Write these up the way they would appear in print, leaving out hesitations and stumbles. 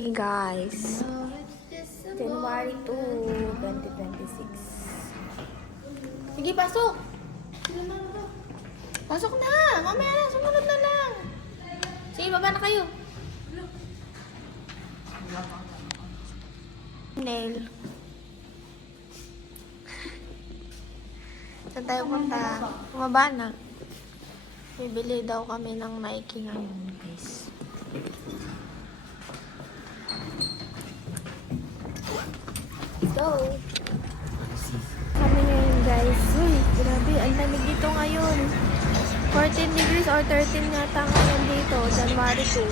Hey guys, January 2, 2026. Sige, pasok! Pasok na! Mamaya na, sumunod na lang. Sige, baba na kayo. Nail. Saan tayo punta? Bumaba na. Bibili daw kami ng Nike ngayon, guys. Go! Kami ngayon, guys. Uy, grabe, ang lamig dito ngayon. 14 degrees or 13 yata ngayon dito, January 2,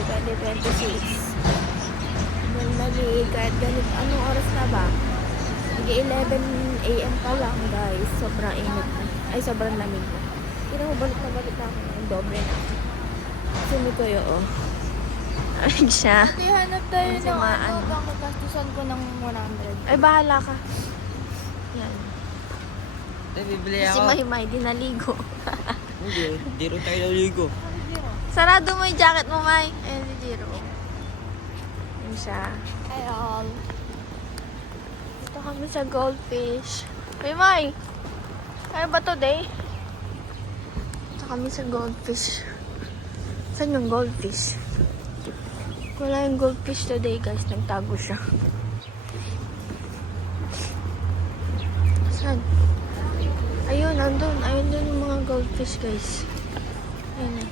2026. Ang lamig, kahit ganit, anong oras na ba? Mag-11 AM pa lang, guys. Sobrang init na. Ay, sobrang lamig na. Kina mo, balik na ako ngayon. Dobre na. Sumi ko yun, Ay, siya. Hanap tayo ng ano. bang magastusan ko ng 100. Ay, bahala ka. Yan. Ay, bibili Si ako. Mahimay, di naligo. Hindi, di rin tayo naligo. Sarado mo yung jacket mo, May. Ayan si Jiro. Yan siya. Ayun. Dito kami sa Goldfish. Uy, May. Kaya ba today? Dito kami sa Goldfish. Saan yung Goldfish? Wala yung Goldfish today, guys. Nagtago siya. Saan? Ayun, andun. Ayun dun yung mga Goldfish, guys. Ayun na.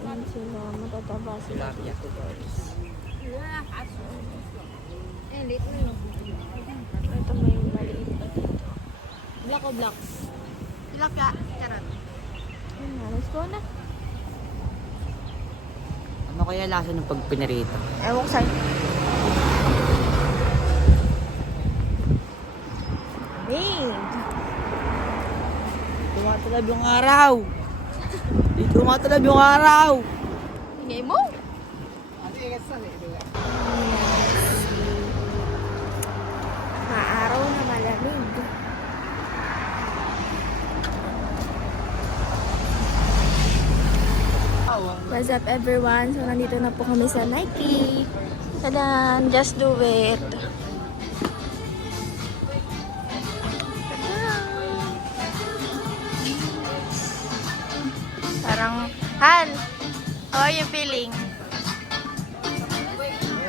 Ayun sila. Matataba sila dito, guys. Ito may maliit pa dito. Black o black? Tilapia. Charot. Ayun na. Let's go na. Ano kaya lasa ng pag pinarito? Ewan ko sa'yo. Big! Tumatalab yung araw! Dito tumatalab yung araw! Ingay mo? Maaraw na malamig. What's up everyone? So nandito na po kami sa Nike. Tadan! Just do it! Tadan! Parang, Han! How are you feeling?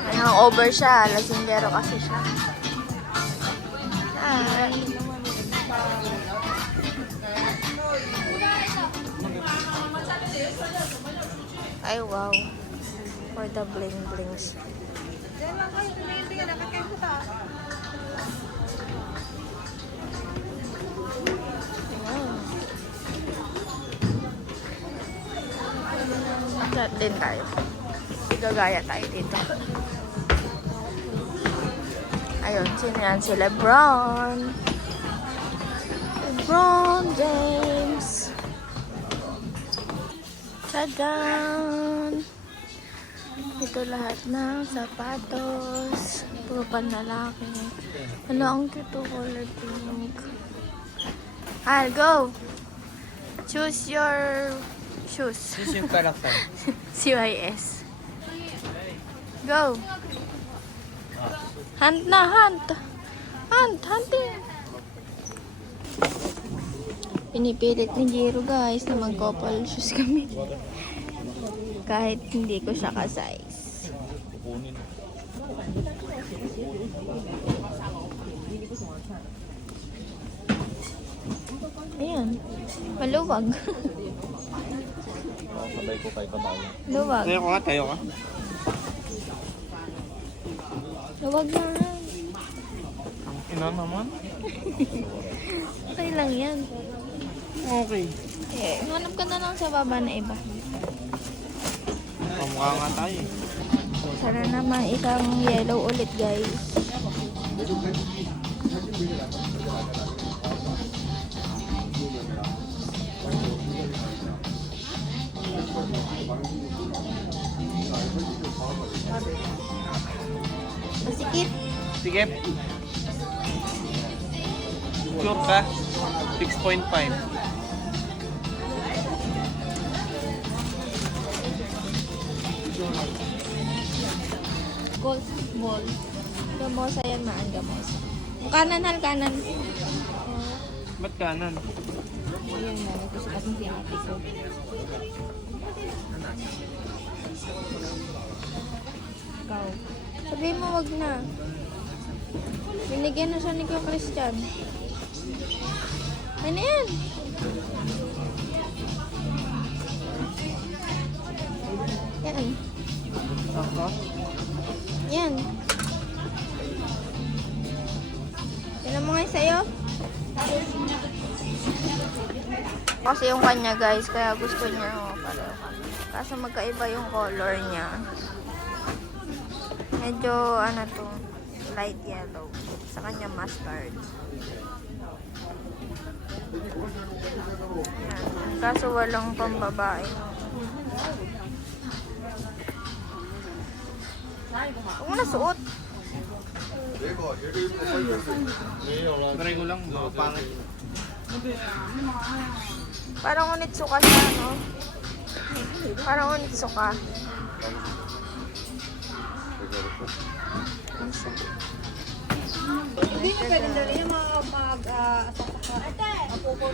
Ano, over siya. Lasinggero kasi siya. Hi! Ay, wow. For the bling-blings. Chat din tayo. Gagaya tayo dito. Ayun, sino yan? Si Lebron. Lebron James. Tadan! Ito lahat ng sapatos. Puro panlalaki. Ano ang cute color pink. I'll go! Choose your shoes. This yung karakter. CYS. Go! Hunt na, hunt! Hunting! Pinipilit ni Jiro, guys, na mag-couple shoes kami. Kahit hindi ko siya ka-size. Ayan. Maluwag. Sabay ko kay Kabayo. Luwag. Tayo ka, tayo ka. Luwag na. Ang ina naman. Okay lang yan. Okay. Eh, hanap ka na lang sa baba na iba. Pamukha nga tayo. Sana naman isang yellow ulit, guys. Masikip. Sige. Sure ka? 6.5. Golf ball. Gamosa yan, maan gamosa. Kanan, hal, kanan. Ba't kanan? Ayun na, gusto kasi si ate ko. Ikaw. Sabihin mo, wag na. Binigyan na siya ni Kuya Christian. Ano yan? Yan. Ako? Yan. Tignan mo nga yung sa'yo. Kasi yung kanya guys, kaya gusto niya pareho kami. Kaso magkaiba yung color niya. Medyo ano to, light yellow. Sa kanya mustard. Yan. Kaso walang pambabae. Huwag mo na suot. Try ko lang. Pangit. Parang unitsuka siya, no? Parang unitsuka. Hindi na pwede dali yung mapupuno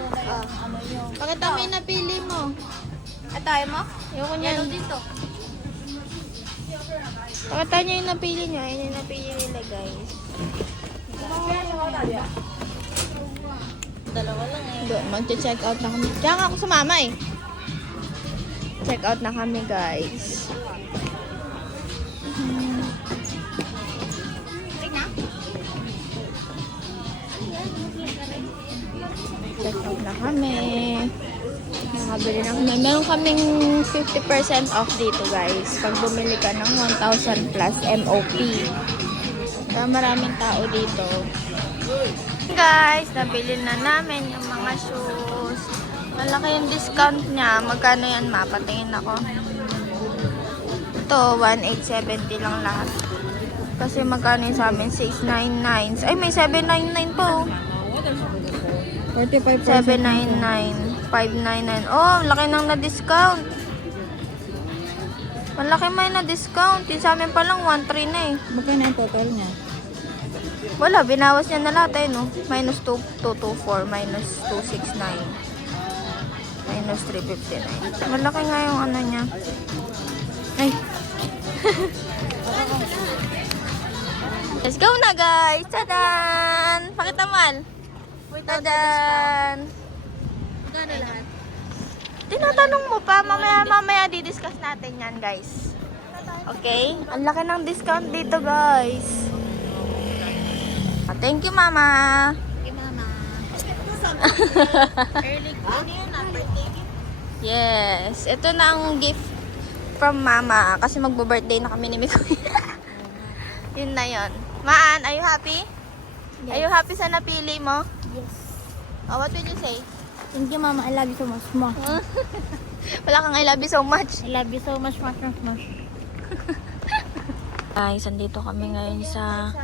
na yung ano yung... Pakita mo yung napili mo. Ito, ayaw mo? Ayoko niyan. dito. Pakita niyo yung napili niyo. Ayun yung napili nila, guys. Dalawa lang eh. Doon, magche-check out na kami. Kaya nga ako sumama eh. Check out na kami, guys. Check out na kami. Nakabili na kami. Meron kaming 50% off dito, guys. Pag bumili ka ng 1,000 plus MOP. Kaya maraming tao dito. Guys, nabili na namin yung mga shoes. Malaki yung discount niya. Magkano yan, ma? Patingin ako. Ito, 1,870 lang lahat. Kasi magkano yung sa amin? 699. Ay, may 799 po. 45%. 799. 599. Oh, laki nang na-discount. Malaki may na-discount. Yung sa amin pa lang, 1,300 na eh. Magkano ang total niya? Wala, binawas niya na lahat eh, no? Minus 224, minus 269. Minus 359. Malaki nga yung ano niya. Ay. Let's go na, guys! Tadan! Pakita mal. Tadan! Magkano lahat? Tinatanong mo pa, mamaya di-discuss natin yan, guys. Okay? Ang laki ng discount dito, guys. Thank you, Mama. Kay mama. Early ano yun ah? Birthday gift? Yes. Ito na ang gift from Mama. Kasi magbo-birthday na kami ni Mikoy. Yun na yun. Maan, are you happy? Yes. Are you happy sa napili mo? Yes. Oh, what will you say? Thank you mama, I love you so much. Wala kang I love you so much. I love you so much, much. Guys, andito kami ngayon sa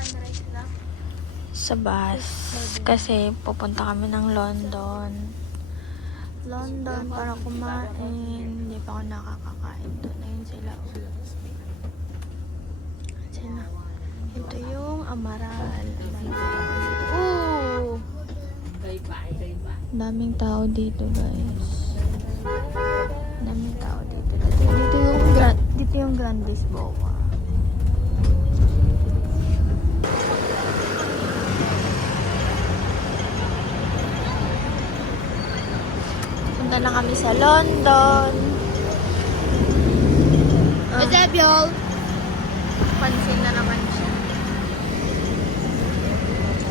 bus. Kasi pupunta kami ng London. London para kumain. Hindi pa ako nakakakain doon. Ayun sila. Sila. Ito yung Amaral. Ooh! Daming tao dito, guys. Daming tao dito. Dito yung Grand Lisboa. Punta na kami sa London. What's up, y'all? Pansin na naman siya.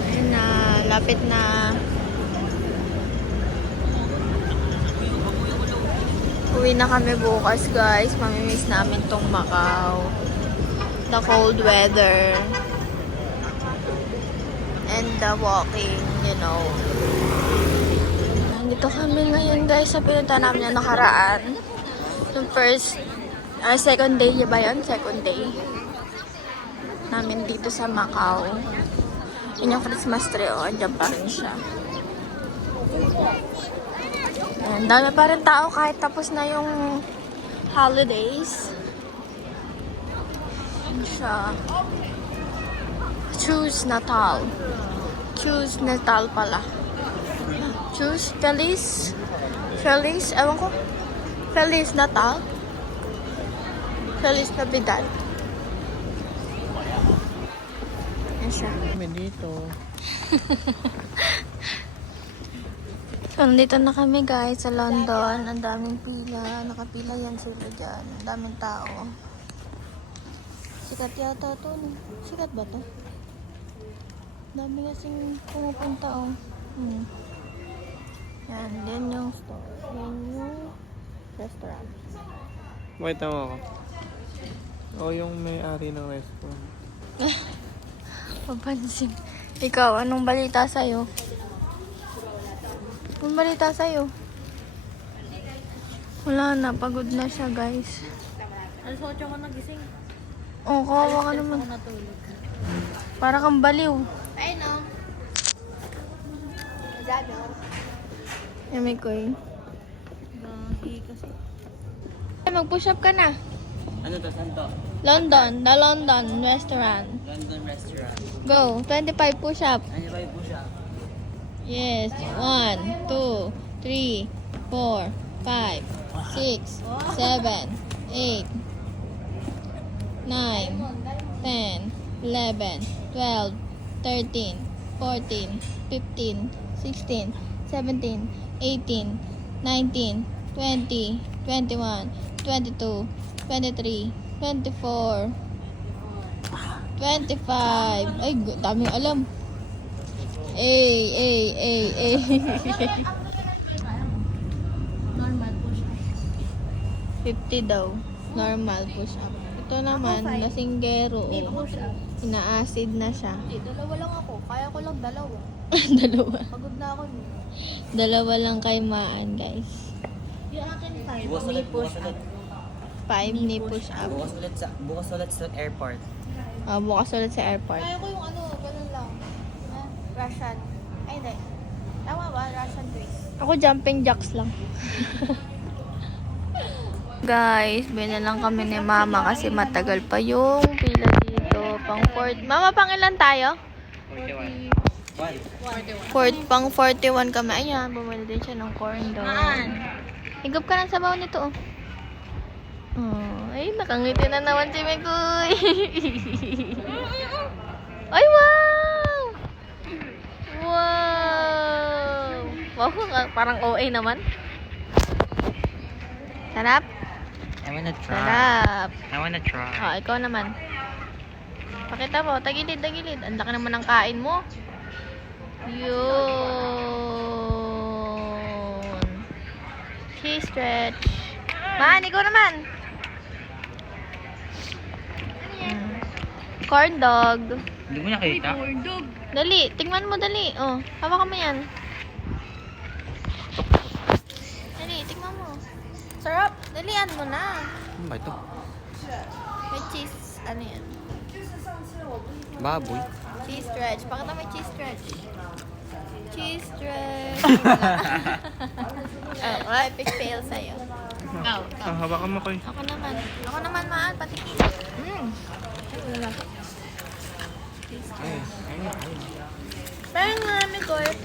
Ayun na, lapit na. Uwi na kami bukas, guys. Mamimiss namin tong Macau. The cold weather. And the walking, you know. Nandito kami ngayon, guys, sa pinunta namin na nakaraan. Yung second day, ba yun? Second day. Namin dito sa Macau. Yun yung Christmas tree, oh. Andiyan pa rin siya. Ang dami pa rin tao kahit tapos na yung holidays. siya. Choose Natal. Choose Natal pala. Choose Feliz. Feliz, ewan ko. Feliz Natal. Feliz Navidad. Yan siya. Kami dito. So, nandito na kami guys sa London. Ang daming pila. Nakapila yan sila dyan. Ang daming tao. Sikat yata to. No? Sikat ba to? Dami kasing pumupunta oh. Yan. Yan yung store. Yan yung restaurant. Wait, tawa ko. O yung may-ari ng restaurant. Papansin. Ikaw, anong balita sa'yo? Anong balita sa'yo? Wala na. Pagod na siya guys. Alas 8 ko nagising. Oh, kawawa ka naman. Natulog. Para kang baliw. Ay, no. Sabi ako. Yami ko eh. Nahi kasi. Mag-push up ka na. Ano to? Saan to? London. The London Restaurant. London Restaurant. Go. 25 push up. Ano ba yung push up? Yes. 1, 2, 3, 4, 5, 6, 7, 8, 9, 10, 11, 12, 13, 14, 15, 16, 17, 18, 19, 20, 21, 22, 23, 24, 25. Ay, daming alam. Ay. Normal push up. 50 daw. Normal push up. Ito naman, lasinggero. Hindi push up. Ina-acid na siya. Hindi, dalawa lang ako. Kaya ko lang dalawa. Dalawa. Pagod na ako. Dalawa lang kay Maan, guys. Yung akin 5. Bukas ulit, bukas ulit. 5 ni push up. Bukas ulit sa airport. Bukas ulit sa airport. Kaya ko yung ano, ganun lang. Russian. Ay, hindi. Tama ba? Russian twist. Ako jumping jacks lang. Guys, binalang kami ni Mama kasi matagal pa yung pila dito. Pang 40. Mama, pang ilan tayo? 41. Pang 41 kami. Ayan, bumili din siya ng corn dog. Higop ka ng sabaw nito, oh. Oh, ay, nakangiti na naman si Megoy. Ay, wow! Wow! Wow, parang OA naman. Sarap? I wanna try. Sarap. I wanna try. Oh, ikaw naman. Pakita mo, tagilid. Ang laki naman ng kain mo. Yun. Cheese stretch. Man, ikaw naman. Corn dog. Hindi mo nakita? Dali, tingnan mo dali. Oh, hawakan mo yan. Dali, tingnan mo. Sarap. Dalian mo na. Ano ba ito? May cheese, ano yan? Baboy. Cheese stretch. Pakita mo yung cheese stretch. Cheese stretch. Oh, epic fail sa'yo. Go. Hawakan mo ko eh. Ako naman, Maan. Patikin. Pero nga, may corp.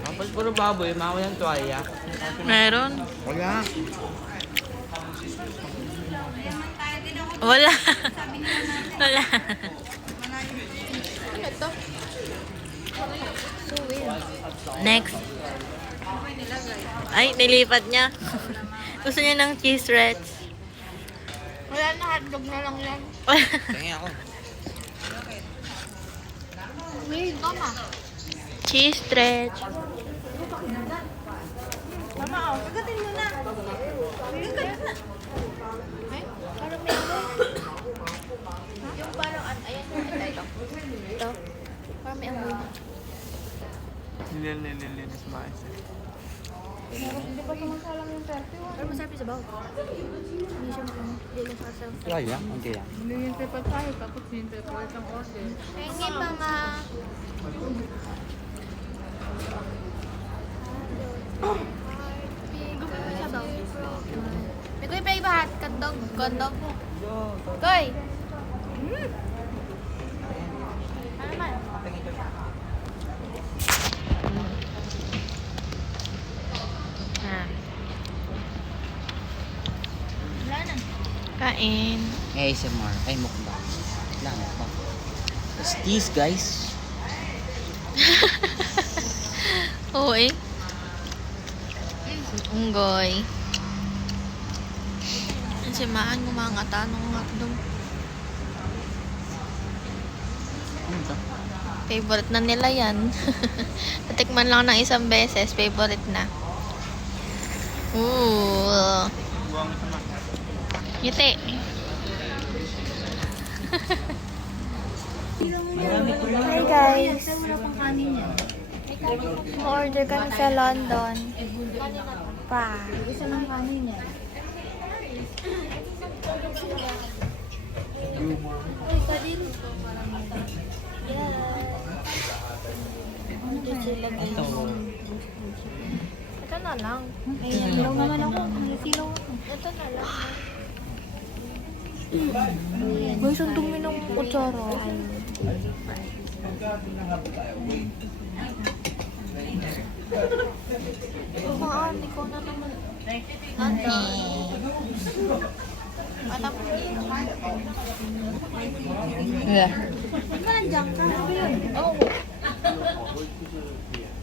Kapag puro baboy, mawa yung tuwalya. Meron. Wala. Wala. Wala. Ano to? So weird. Next. Ay, nilipat niya. Gusto niya ng cheese stretch. Wala na, hotdog na lang yan. Tingin ako. Weird, mama. Cheese stretch. Mama, oh. Kagatin mo na. Ay, parang may ano. Yung parang, ayan, ito. Ito. Parang may amoy na. Nilinis ba isa? Hindi pa sumasalang yung 31. Pero masarap yung sabaw. Hindi siya makano. Hindi lang sasalang. Tuwalya? Hindi yan. Hingi pa nga. Gusto mo yung sabaw? May kuya pa iba hot dog, condog. Koy! Ano man? Ah. Wala na. Kain. ASMR. Ay, mukbang. Lang, mukbang. What's this, guys? Oo eh. Unggoy. Ang simaan ngumangata nung hotdog. Ano to? Favorite na nila yan. Natikman lang ng isang beses, favorite na. Ooh. Ngiti. Hi guys! Ma-order kami sa London. Pa. Isa lang kanin niya. Ito sila guys. Ito na lang. Silaw naman ako. Silaw ako. Ito na lang. Guys, ang dumi ng kutsara. Maan, ikaw na naman. Matapos dito. Yeah. Nandiyan ka. Ano yun? Oo.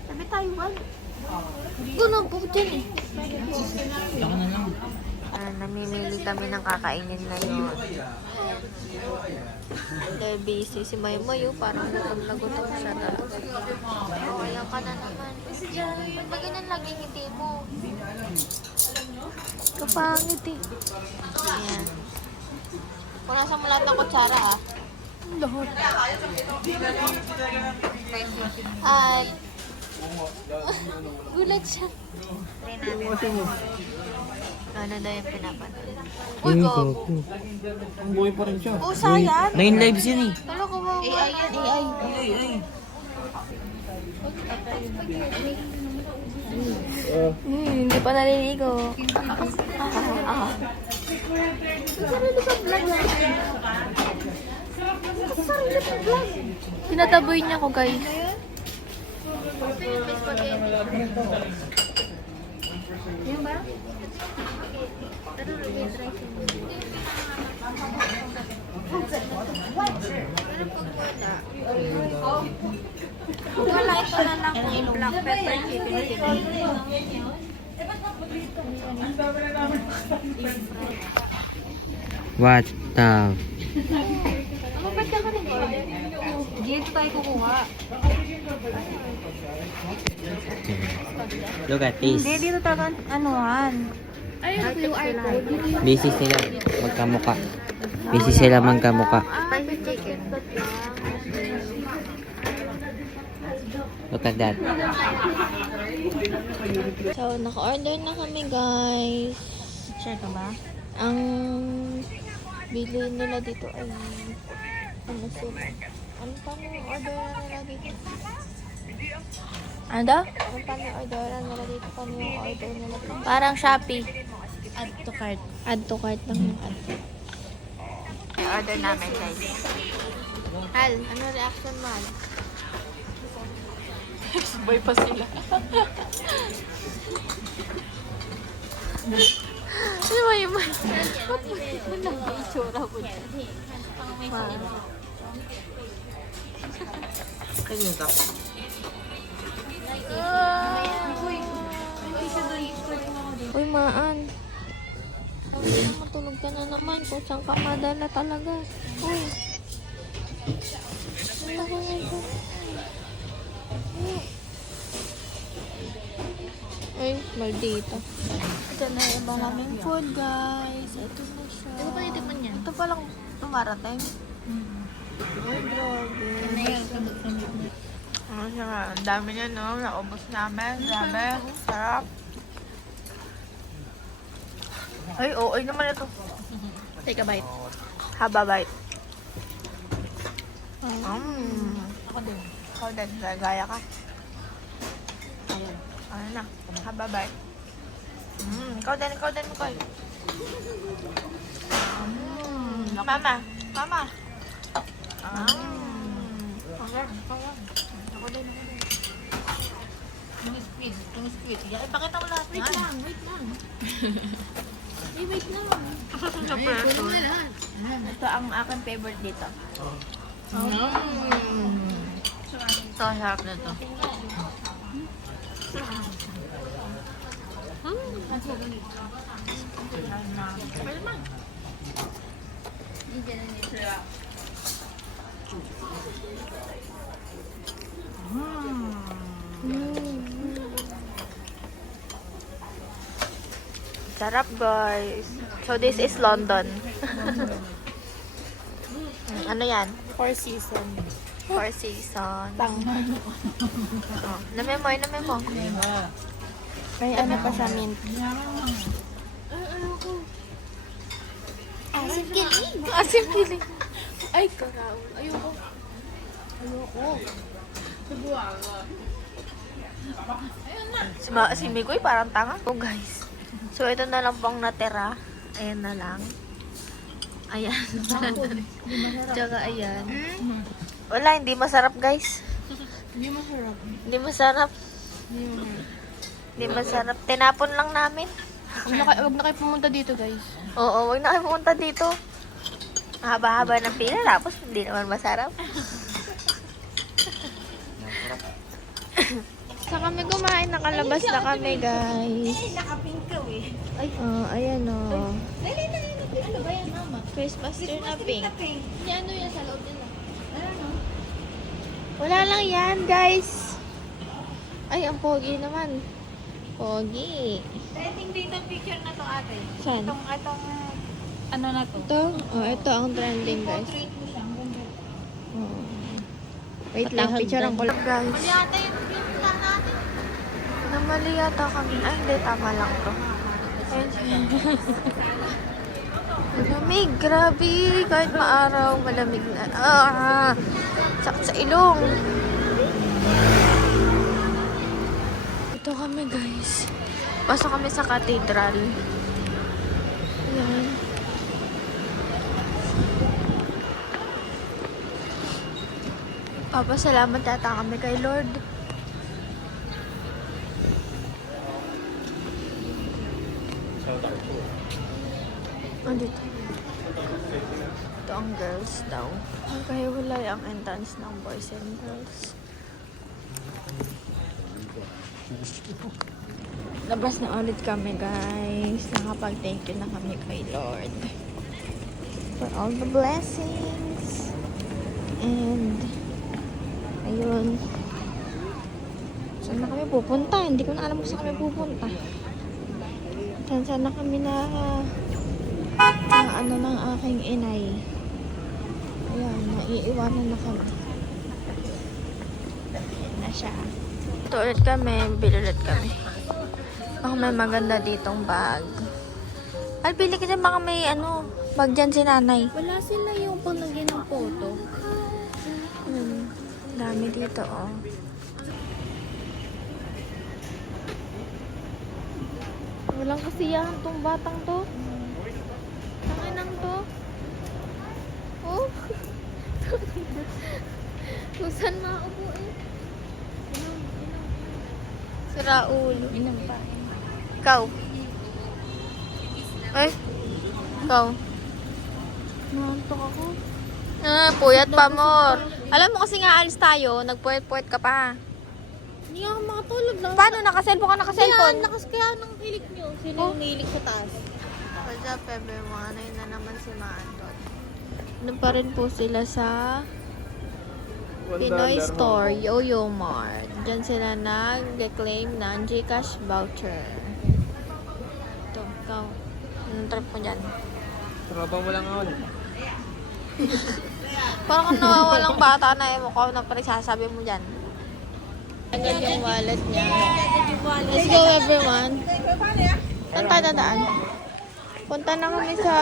Sabi tayo, wag. Ganun po dyan eh. Ako na lang. Namimili kami ng kakainin ngayon. Dahil busy si Maymoy, parang gutom na gutom siya talaga. Oh, ayan ka na naman. Ba't ba ganyan lagi ngiti mo? Kapangit eh. Ayan. Punasan mo lahat ng kutsara ah. Lahat. At gulat siya. Ano daw yung pinapanood? Uy, gago. Ang buhay pa rin siya. Pusa yan? 9 lives yun eh. Ano ka ba? AI yan, AI. Hindi pa naliligo. Tinataboy niya ko guys. Yung ba? Wala, ito na lang po. Black pepper chicken. What the... Ano ba ka rin order? Dito tayo kukuha. Look at this. Hindi, dito talaga anuhan. Ayun, QR code. Busy sila magkamuka. Busy sila magkamuka. Spicy chicken. Look at that. So, naka-order na kami, guys. Share ka ba? Ang bili nila dito ay ano sila? Ano pa yung order nila dito? Ano daw? Ano pa yung order nila dito? Paano yung order nila dito? Parang Shopee. Add to cart. Add to cart lang yung add. Order namin guys. Hal, ano reaction mo, Hal? Boy pa sila. Ano ba yung man? Ba't mo nag-itsura mo dyan? Kanyo ka? Uy, Maan. Matulog ka na naman kung saan ka madala talaga. Uy. Ano ka ngayon? Ay, maldita. Ito na yung ibang naming food guys. Ito na siya. Ano pa titikman niya? Ito palang tumarating. Ay, grabe. Ano siya nga? Ang dami niya, no? Naubos namin. Grabe. Sarap. Ay, oo. Ay naman ito. Take a bite. Haba bite. Ako din. Ikaw din. Gaya ka. Ano na? Haba bite. Ikaw din. Ikaw din. Mama. Mama. Ako din. Yung squid. Yan, ipakita mo lahat. Wait lang. Wait lang. Ito ang aking favorite dito. Ito, harap na to. Sarap, guys. So, this is London. Ano yan? Four season. Four Seasons. Tang. Oh, namemo. May ano pa siya, mint. Asim piling. Ay, karaw. Ayoko. Si Mikoy parang tanga ko, guys. So, ito na lang pong natira. Ayan na lang. Ayan. Tsaka ayan. Wala, hindi masarap, guys. Hindi masarap. Hindi masarap. Hindi masarap. Tinapon lang namin. Huwag na kayo pumunta dito, guys. Oo, wag na kayo pumunta dito. Haba-haba ng pila, tapos hindi naman masarap. Sa kami kumain, nakalabas na kami, guys. Nakapink ka eh. Oh, ayan o. Ano ba yan, mama? Christmas tree na pink. Hindi, ano yan sa loob nila? Ano? Wala lang yan, guys. Ay, ang pogi naman. Pogi. Trending dito picture na to, ate. Saan? Itong, ano na to? Ito? Oh, ito ang trending, guys. Portrait mo siya. Ang ganda. Oh. Wait lang, picturean ko lang, guys. Mali ate yung plan natin. Namali yata kami. Ay, hindi. Tama lang to. Ayun siya. Malamig. Grabe. Kahit maaraw, malamig na. Sakit sa ilong. Ito kami, guys. Pasok kami sa cathedral. Ayan. Papasalamat yata kami kay Lord. Andito. Ito ang girls daw. Magkahiwalay ang entrance ng boys and girls. Labas na ulit kami, guys. Nakapag-thank you na kami kay Lord for all the blessings. And ayun. Saan na kami pupunta? Hindi ko na alam kung saan kami pupunta. Saan na kami na ano ng aking inay. Ayan, naiiwanan na kami. Ayan na siya. Ito ulit kami, bili ulit kami. Baka may maganda ditong bag. Ay, bili ka dyan, baka may bag dyan si nanay. Wala sila yung panglagyan ng photo. Dami dito, oh. Walang kasiyahan tong batang to. Tanginang to. Oh. Kung saan maupo eh. Sira ulo. Inom pa. Ikaw. Ay. Ikaw. Nantok ako. Puyat pa, more. Alam mo kasi nga alis tayo, nagpuyat-puyat ka pa. Hindi ako makatulog lang. Paano? Naka-cellphone ka, naka-cellphone? Kaya nang hilik nyo. Sino yung hilik sa taas? What's up, everyone? Ayun na naman si Maandot. Ano pa rin po sila sa Pinoy Store, Yo-Yo Mart. Diyan sila nag-claim ng Gcash voucher. Ito, ikaw. Anong trip mo dyan? Trabang mo lang ako. Parang kung nawawalang bata na eh, mukha na pa rin sasabi mo dyan. Agad yung wallet niya. Let's go, everyone. Saan tayo dadaan? Punta na kami sa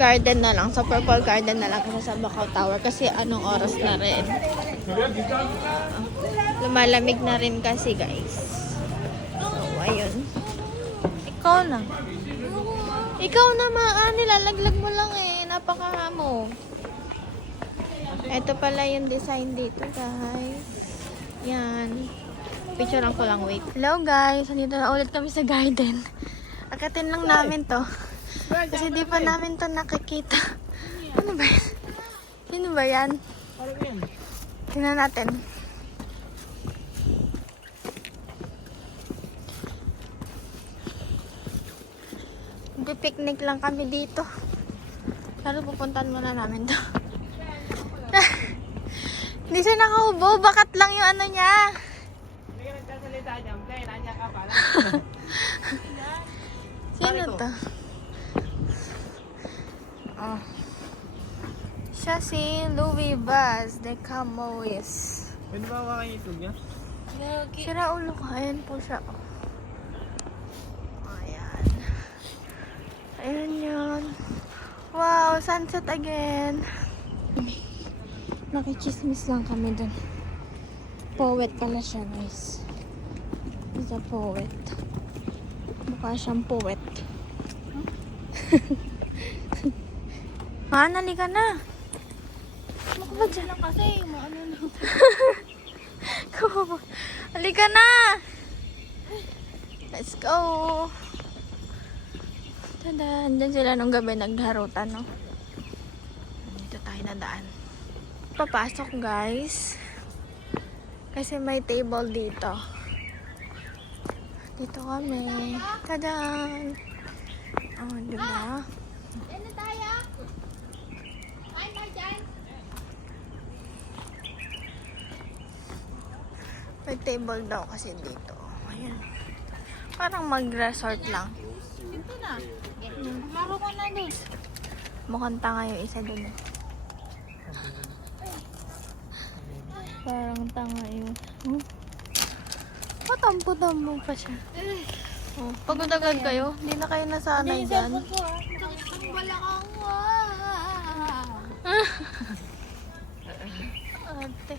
garden na lang, sa Purple Garden na lang kasi sa Bacau Tower kasi anong oras na rin. Lumalamig na rin kasi, guys. So, ayun. Ikaw na. Ikaw na, nilalaglag mo lang eh. napaka mo. Ito pala yung design dito, guys. Yan. Picturean ko lang, wait. Hello, guys. Nandito na ulit kami sa garden. Akatin lang namin to. Kasi di pa namin to nakikita. Ano ba yan? Sino ba yan? Tingnan natin. Picnic lang kami dito. Pero pupuntahan muna namin to. Hindi siya nakahubo. Bakat lang yung ano niya. Hindi ka nagsasalita dyan. Kaya nandiyan ka pala. Sino to? Oh. Siya si Louis Vaz de Camoes. Pwede ba hawakan yung itlog niya? Sira ulo ko. Ayan po siya. Oh. Ayan. Ayan yun. Wow, sunset again. Nakichismis lang kami dun. Poet pala siya, guys. He's a poet. Mukha siyang poet. Nali ka na. Mukha ba dyan? Kasi, maano na. Halika na! Let's go! Tada! Andyan sila nung gabi nagharutan, no? Dito tayo nadaan. Papasok, guys. Kasi may table dito. Dito kami. Tadaan! Oh, diba? Yan na tayo. Ay, Marjan. May table daw kasi dito. Ayan. Parang mag-resort lang. Dito na. Laro ko na din. Mukhang tanga yung isa dun. Eh. Parang tanga yung... Patampo-tampo pa siya. Oh, pagod agad kayo? Hindi na kayo nasanay dyan. Ang balakang mo. Ate.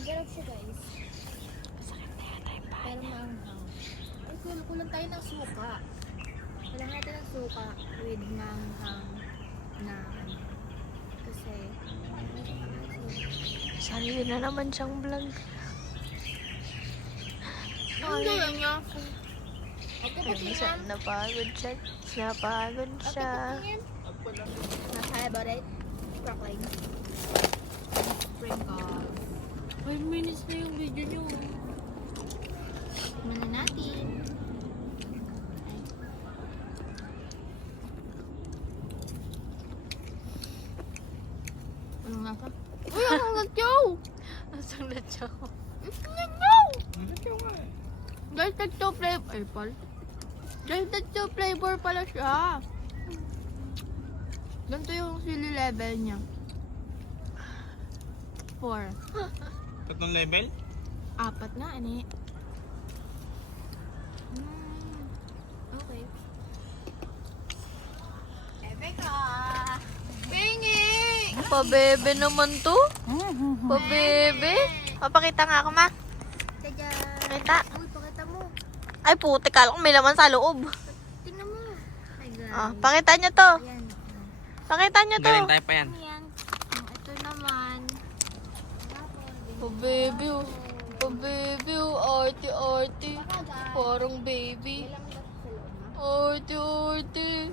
Garap siya, guys. Pero maanghang. Ay, kulang tayo ng suka. Kailangan natin ng suka with manghang na ano. Kasi, Sarili na naman siyang vlog. ang gaya niya. Ako Ay, siya, napagod siya. Napagod siya. Hi about it. Crackling. Sprinkle. 5 minutes na yung video nyo. Tignan na natin. Anong nasa? Uy, ang latyaw! Asang latyaw. Ang latyaw! Ito nga eh. Guys, latyaw flavor. Ay, pal. Guys, latyaw flavor pala siya. Ganito yung sili level niya. 4. Tatlong level? 4 na, ani. Okay. Rebecca! Bingi! Pabebe naman to. Pabebe. Papakita nga ako, ma. Tada! Kita. Uy, pakita mo. Ay, puti. Kala ko may laman sa loob. Tingnan mo. My God. Ah, pakita nyo to. Ayan. Pakita nyo to. Galing tayo pa yan. Ayan. Ito naman. Pabebe, oh. Pabebe, oh. Arte-arte. Parang baby. Arte-arte.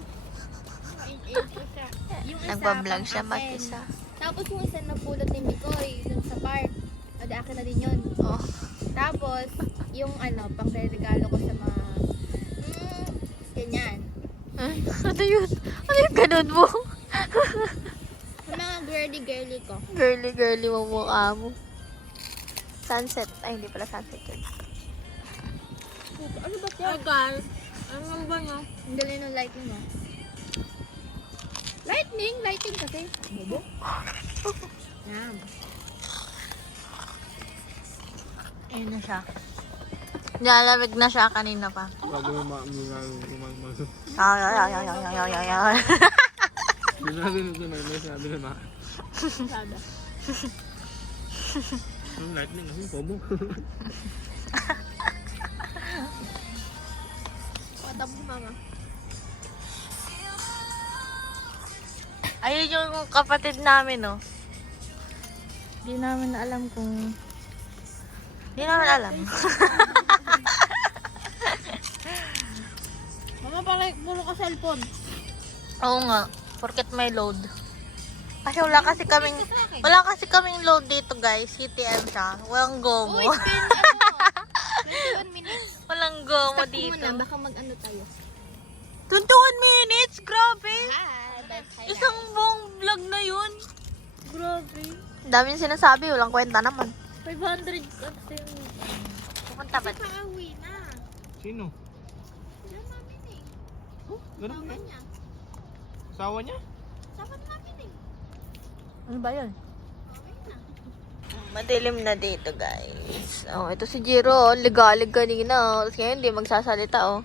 Yung isa, Nagbablog siya pang-akin. mag-isa. Tapos yung isa napulot ni Mikoy dun sa park. O, di akin na din yun. Oh. Tapos, yung ano, pang regalo ko sa mga... ganyan. Ano yun? Ano yung ganun mo? Sa mga girly-girly ko. Girly mo mukha mo. Sunset. Ay, hindi pala sunset yun. Ano ba yan? guys. Ano ba niya? Ang galing ng lighting mo. Lighting kasi. Bobo. Yan. Ayun na siya. Nilalamig na siya kanina pa. Bago yung Ay. Sinabi na doon, may sinabi na Sada. Ang lightning, ang pomo. Patap mo, mama. Ayun yung kapatid namin, no? Hindi namin alam kung... Hindi namin alam. Mama, puro ka cellphone. Oo nga, porket may load. Kasi wala kasi kaming load dito, guys. CTM siya. Walang gomo. Uy, 21 minutes. Walang gomo Stop dito. muna, baka mag-ano tayo. 21 minutes? Grabe! Isang buong vlog na yun. Grabe. Daming sinasabi, walang kwenta naman. 500 at yung... Pupunta ba? Pauwi na. Sino? Yan namin eh. Ganun Sawa ba? niya. Asawa niya? Sapat namin eh. Ano ba yun? Okay na. Madilim na dito, guys. Oh, ito si Jiro, ligalig kanina. Tapos ngayon, hindi magsasalita, oh.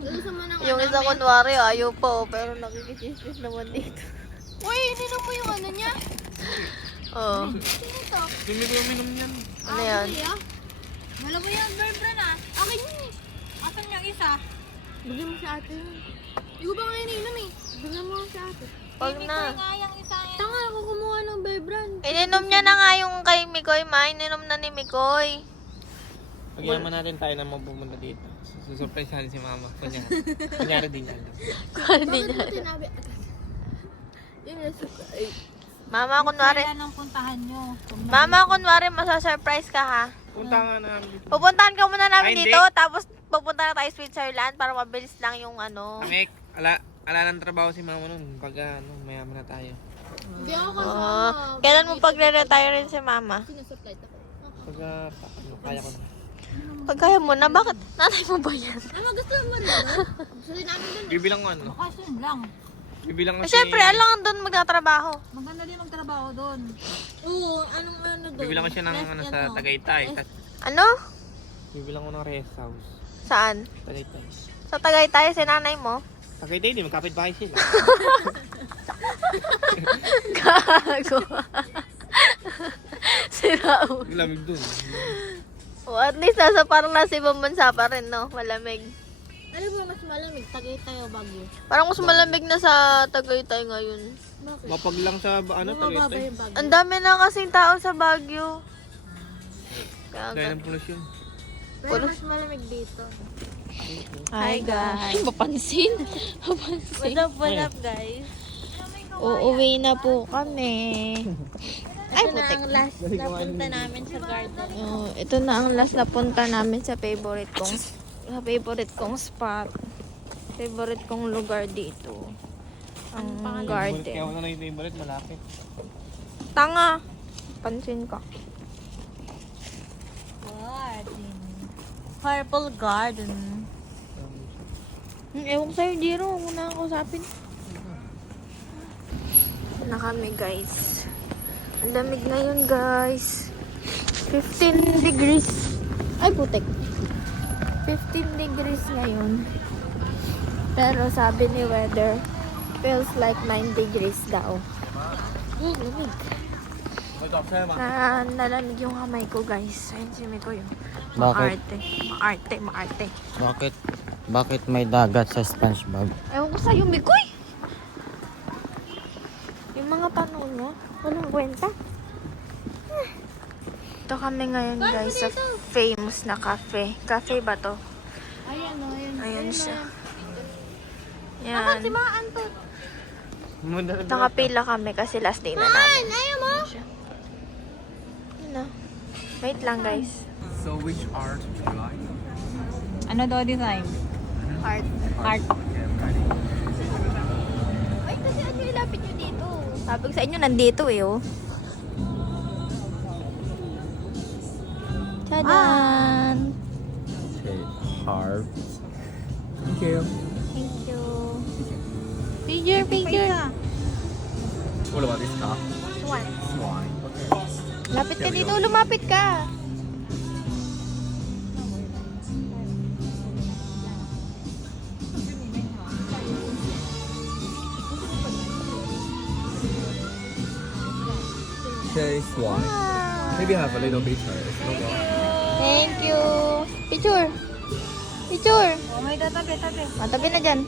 Gusto mo nang Yung isa kunwari, ayaw pa, oh. Pero nakikisismis naman dito. Uy, ininom mo yung ano niya? Oh. Sino to? Hindi ko uminom yan. Ano yan? Wala mo yung boyfriend ah. Akin yun eh. Asan yung isa? Bigyan mo sa ate. Hindi ko ba nga ininom eh. Bigyan mo sa ate. Pag na. nga yung isa yan. Tanga ako kumuha ng boyfriend. Ininom niya na nga yung kay Mikoy, ma. Ininom na ni Mikoy. Pagyaman natin tayo na pumunta dito. Susurprise natin si mama. Kunyari din yan. Hindi Bakit niya. mo tinabi? Yung nasuka. Ay, Mama, kunwari. Kailan ang puntahan nyo? Mama, kunwari, masasurprise ka, ha? Punta nga namin. Pupuntahan ka muna namin Ay, hindi. dito, tapos pupunta na tayo Switzerland para mabilis lang yung ano. Mek, ala ng trabaho si mama nun. Pag mayaman na tayo. hindi ako Oh, kasama. kailan mo pagre-retire rin si mama? Sinusupply ako. Pag kaya ko na. Pag kaya mo na, bakit? Nanay mo ba yan? Ano gusto mo rin? No? Gusto din namin dun. Bibilang ko ano? Kasi lang. Bibilang ko Eh, syempre, alang doon magtatrabaho. Maganda din magtrabaho doon. Oo, anong ano doon? Bibilang ko siya ng ano sa Tagaytay. Ano? Bibilang ko ng rest house. Saan? Tagaytay. Sa Tagaytay, si nanay mo? Tagaytay din, magkapit bahay sila. Gago. si Raul. Lamig dun. O, at least nasa parang nasa ibang bansa pa rin, no? Malamig. Ano ba mas malamig? Tagaytay o Baguio? Parang mas malamig na sa Tagaytay ngayon. Bakit? Mapag lang sa Bumaba ba Tagaytay. yung Baguio? Ang dami na kasing tao sa Baguio. Kaya Kaya ng polusyon. Pero mas malamig dito. Hi guys. Mapansin. What's up, guys? Uuwi na po kami. Ay, Ito na putik. ang last na punta namin sa garden. Oh, ito na ang last na punta namin sa favorite kong spot. Favorite kong lugar dito. Ang Kaya garden. wala na yung favorite, malapit. Tanga. Pansin ka. Garden. Purple garden. Ewan ko sa'yo, Jiro. Huwag mo na ako usapin. Na kami, guys. Ang lamig ngayon, guys. 15 degrees. Ay, putek. 15 degrees ngayon. Pero sabi ni weather, feels like 9 degrees daw. Lamig. Nalamig yung kamay ko, guys. Ayun si Miko yung Bakit? Maarte. Bakit may dagat sa SpongeBob? Ewan ko sa'yo, Mikoy. Yung mga tanong mo, walang kwenta. Ito kami ngayon, guys, sa famous na cafe. Cafe ba to? Ayan o, ayan. Ayan siya. Yan. Mga anto. Nakapila kami kasi last day na namin. Ayaw mo? Ayan siya. Yun na. Wait lang, guys. So which art would you like? Ano daw design? Heart. Heart. Ay, kasi ano ilapit nyo dito? Sabi ko sa inyo, nandito eh, oh. Tadan! Okay, heart. Thank you. Thank you. Picture. What about this car? Swan. Swan. Okay. Lapit ka dito, lumapit ka. Okay, swan. Maybe have a little bitter. It's not wrong. Thank you. Picture. Picture. Oh, may tatabi. Matabi na dyan.